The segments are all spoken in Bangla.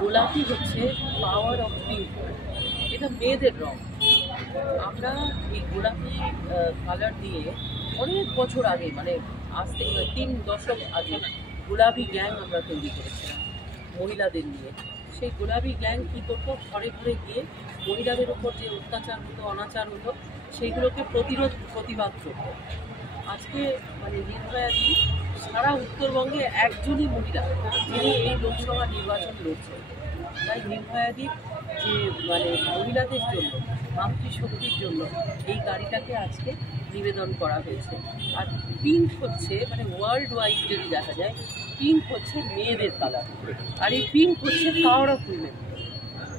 গোলাপি হচ্ছে পাওয়ার অফ পিঙ্ক, এটা মেয়েদের রং। আমরা এই গোলাপি কালার দিয়ে অনেক বছর আগে, মানে আজ থেকে 3 দশক আগে গোলাপি গ্যাং আমরা তৈরি করেছিলাম মহিলাদের নিয়ে। সেই গোলাপি গ্যাং কী করতো, ঘরে ঘরে গিয়ে মহিলাদের উপর যে অত্যাচার হতো, অনাচার হতো, সেইগুলোকে প্রতিবাদ করতো। আজকে মানে নির্ভয়াদি সারা উত্তরবঙ্গে একজনই মহিলা যিনি এই লোকসভা নির্বাচন লড়ছেন। তাই নির্ভয়াদির যে মানে মহিলাদের জন্য, মাতৃশক্তির জন্য এই গাড়িটাকে আজকে নিবেদন করা হয়েছে। আর পিঙ্ক হচ্ছে মানে ওয়ার্ল্ড ওয়াইড যদি দেখা যায়, পিঙ্ক হচ্ছে মেয়েদের কালার, আর এই পিঙ্ক হচ্ছে পাওয়ার অফ উইমেন।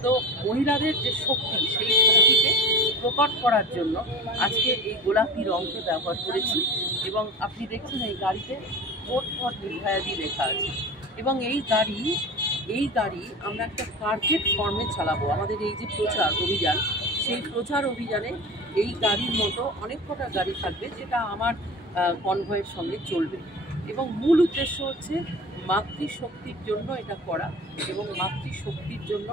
তো মহিলাদের যে শক্তি, সেই শক্তিকে প্রকট করার জন্য আজকে এই গোলাপি রঙকে ব্যবহার করেছি। এবং আপনি দেখছেন এই গাড়িতে ভোট ফর নির্ভয়াদি লেখা আছে। এবং এই গাড়ি আমরা একটা টার্গেট ফর্মে চালাবো। আমাদের এই যে প্রচার অভিযান, সেই প্রচার অভিযানে এই গাড়ির মতো অনেক কটা গাড়ি থাকবে, যেটা আমার কনভয়ের সঙ্গে চলবে। এবং মূল উদ্দেশ্য হচ্ছে মাতৃশক্তির জন্য এটা করা, এবং মাতৃশক্তির জন্য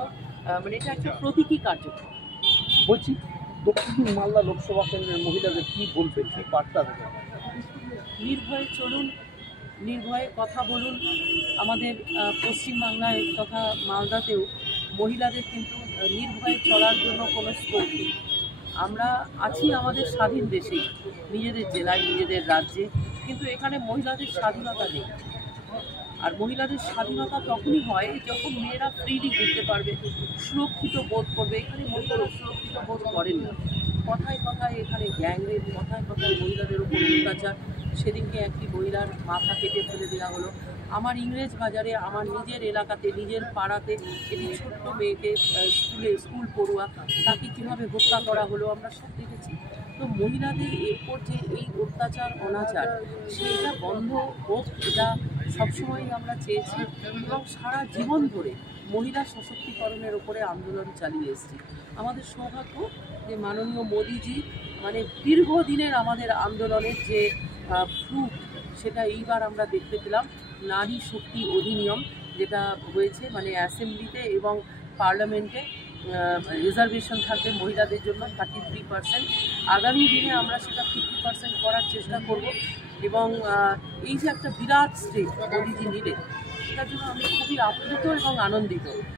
মানে এটা একটা প্রতীকী কার্যক্রম। বলছি, দক্ষিণ মালদা লোকসভা কেন্দ্রের মহিলাদের কি বলবেন, কি বার্তা দেবেন? নির্ভয়ে চলুন, নির্ভয়ে কথা বলুন। আমাদের পশ্চিমবাংলায় তথা মালদাতেও মহিলাদের কিন্তু নির্ভয়ে চলার জন্য কোনো স্কোপ নেই। আমরা আছি আমাদের স্বাধীন দেশেই, নিজেদের জেলায়, নিজেদের রাজ্যে, কিন্তু এখানে মহিলাদের স্বাধীনতা নেই। আর মহিলাদের স্বাধীনতা তখনই হয় যখন মেয়েরা ফ্রিলি ঘুরতে পারবে, সুরক্ষিত বোধ করবে। এখানে মহিলারা সুরক্ষিত বোধ করেন না। কথায় কথায় এখানে গ্যাংরেপ, কথায় কথায় মহিলাদের উপর অত্যাচার। সেদিনকে একটি মহিলার মাথা কেটে ফেলে দেওয়া হলো। আমার ইংরেজ বাজারে, আমার নিজের এলাকাতে, নিজের পাড়াতে একটি ছোট্ট মেয়েকে স্কুল পড়ুয়া, তাকে কীভাবে হত্যা করা হলো আমরা সব দেখেছি। তো মহিলাদের এরপর যে এই অত্যাচার অনাচার, সেটা বন্ধ হোক, এটা সবসময়ই আমরা চেয়েছি। এবং সারা জীবন ধরে মহিলা সশক্তিকরণের উপরে আন্দোলন চালিয়ে এসেছি। আমাদের সৌভাগ্য যে মাননীয় মোদিজি মানে দীর্ঘদিনের আমাদের আন্দোলনের যে ফ্রুট, সেটা এইবার আমরা দেখতে পেলাম। নারী শক্তি অধিনিয়ম যেটা হয়েছে, মানে অ্যাসেম্বলিতে এবং পার্লামেন্টে রিজার্ভেশন থাকবে মহিলাদের জন্য 33%। আগামী দিনে আমরা সেটা 50% করার চেষ্টা করব। এবং এই যে একটা বিরাট স্টেপ মোদিজি নিলেন, সেটার জন্য আমি খুবই আপ্লুত এবং আনন্দিত।